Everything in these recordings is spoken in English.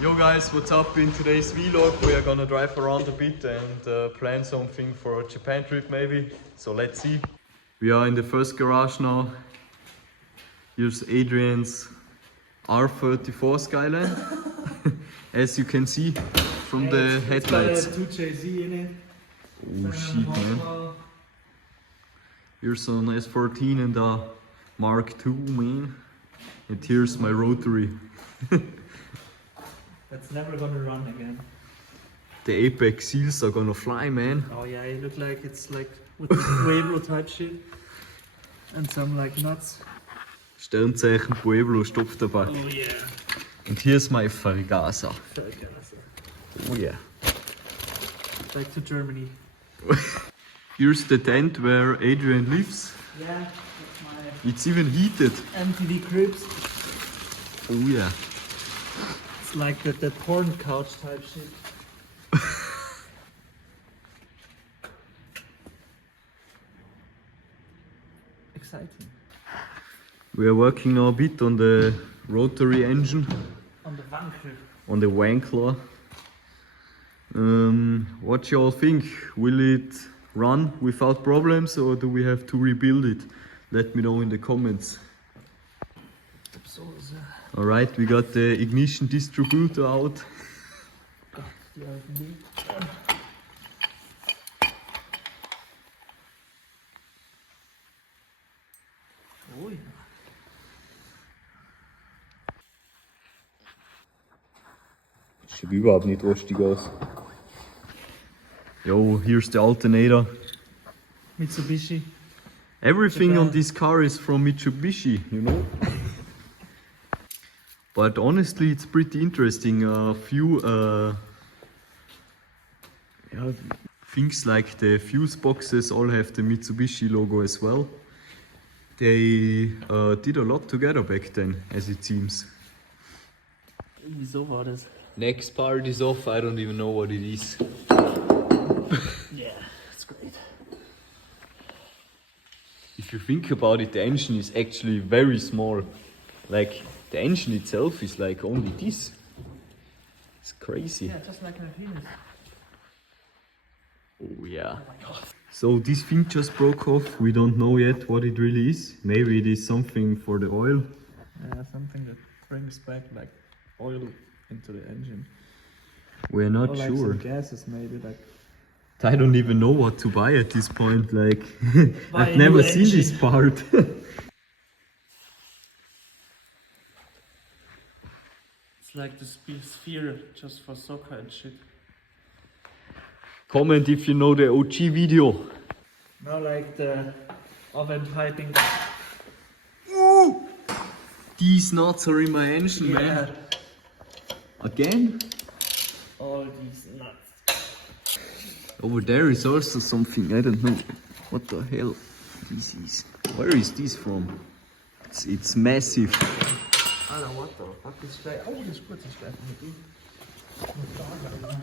Yo guys, what's up? In today's vlog we are gonna drive around a bit and plan something for a Japan trip maybe. So let's see. We are in the first garage now. Here's Adrian's R34 Skyline. As you can see from the headlights. It's got a 2JZ in it. Oh shit, man. Here's an S14 and a Mark II, man. And here's my Rotary. That's never gonna run again. The Apex seals are gonna fly, man. Oh yeah, it look like it's like with the Pueblo type shit. And some like nuts. Sternzeichen Pueblo, Stopp dabei. Oh yeah. Und hier ist mein Vergaser. Oh yeah. Back to Germany. Here's the tent where Adrian lives. Yeah, that's my It's even heated. MTV cribs. Oh yeah. It's like the porn couch type shit. Exciting. We are working now a bit on the rotary engine. On the Wankel. On the Wankler. What y'all think? Will it run without problems or do we have to rebuild it? Let me know in the comments. Alright, we got the ignition distributor out. Oh ja. Sieht überhaupt nicht rostig aus. Yo, here's the alternator. Mitsubishi. Everything Japan. on this car is from Mitsubishi, you know? But honestly, it's pretty interesting. A few things like the fuse boxes all have the Mitsubishi logo as well. They did a lot together back then, as it seems. Wieso war das? Next part is off, I don't even know what it is. Yeah, it's great. If you think about it, the engine is actually very small. Like, the engine itself is like only this. It's crazy. Yeah, just like an penis. Oh yeah. So this thing just broke off. We don't know yet what it really is. Maybe it is something for the oil. Yeah, something that brings back like oil into the engine. We're not Or like sure. some gases maybe like. I don't even know what to buy at this point. Like, Buy I've a never new seen engine. this part. It's like the sphere just for soccer and shit. Comment if you know the OG video. Now like the oven piping. Ooh! These nuts are in my engine, man. Again? All these nuts. Over there is also something, I don't know what the hell this is. Where is this from? It's massive. Alter, what the fuck is that? Oh, das ist gut, das ist einfach mit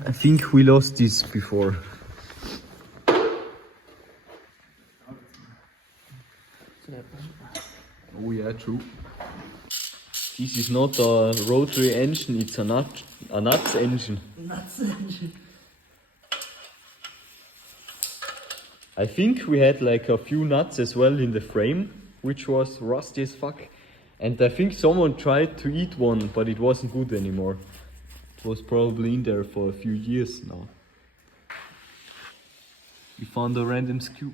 I think we lost this before. Oh yeah, true. This is not a rotary engine, it's a nuts engine. Nuts engine. I think we had like a few nuts as well in the frame, which was rusty as fuck. And I think someone tried to eat one, but it wasn't good anymore. It was probably in there for a few years now. We found a random screw.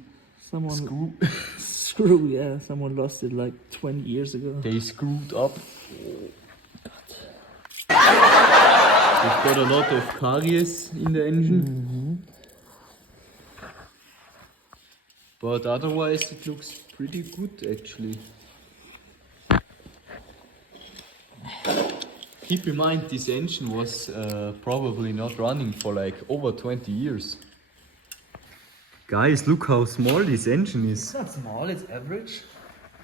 Screw, yeah. Someone lost it like 20 years ago. They screwed up. We've got a lot of caries in the engine. But otherwise it looks pretty good actually. Keep in mind this engine was probably not running for like over 20 years. Guys, look how small this engine is. It's not small, it's average.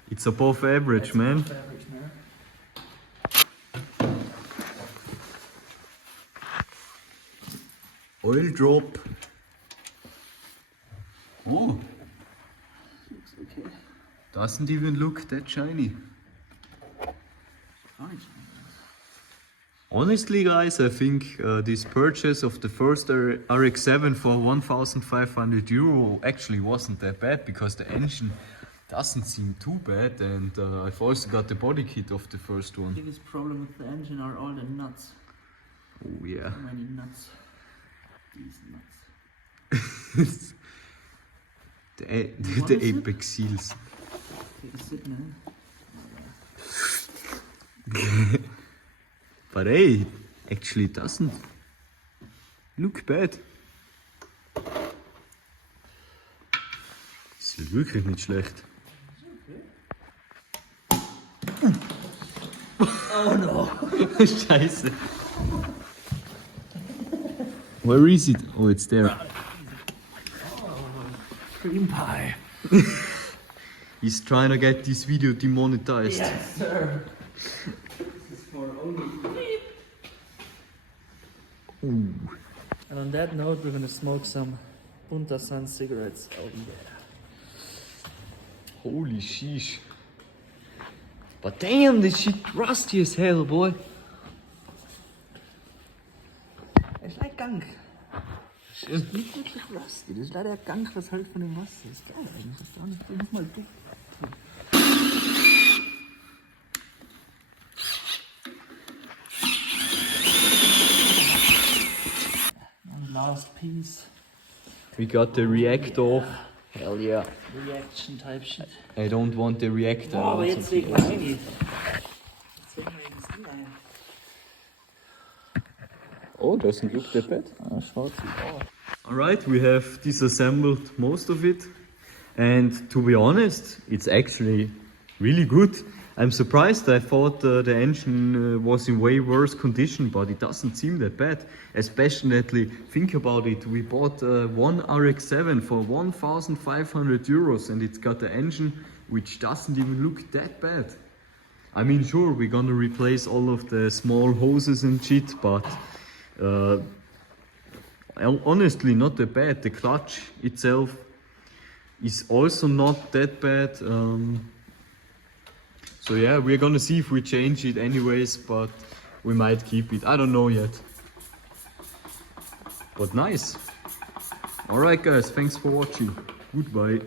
It's above average, man. Above average, man. Oil drop. Oh. Looks okay. Doesn't even look that shiny. Honestly, guys, I think this purchase of the first RX-7 for 1,500 euro actually wasn't that bad, because the engine doesn't seem too bad, and I've also got the body kit of the first The one. biggest problem with the engine are all the nuts. Oh yeah. Too many nuts. These nuts. the Apex Seals. Take a sip, man. But hey, actually it doesn't look bad. Ist wirklich nicht schlecht. Oh no! Scheiße. Where is it? Oh, it's there. Cream pie. He's trying to get this video demonetized. Yes, sir. This is for only. Ooh. And on that note, we're gonna smoke some Bunta Sun cigarettes. Oh yeah. Holy sheesh. But damn, this shit rusty as hell, boy. Es ist like Gang. Das ist nicht wirklich rusty. Das ist leider der Gang, was halt von dem Rusty ist. Geil eigentlich. Das ist auch nicht. Ich muss mal dick. And last piece. We got the reactor. Hell yeah. Reaction type shit. I don't want the reactor. Oh, aber I want jetzt something legen wir else. ein. Jetzt legen wir das Ding ein. Oh, doesn't look that bad. Ah, schwarz. Oh. Alright, we have disassembled most of it, and to be honest, it's actually really good. I'm surprised. I thought the engine was in way worse condition, but it doesn't seem that bad. Especially, think about it, we bought one RX-7 for 1,500 euros, and it's got the engine which doesn't even look that bad. I mean, sure, we're gonna replace all of the small hoses and shit, but honestly not that bad. The clutch itself is also not that bad. So yeah, we're gonna see if we change it anyways, but we might keep it. I don't know yet. But nice. Alright guys, thanks for watching. Goodbye.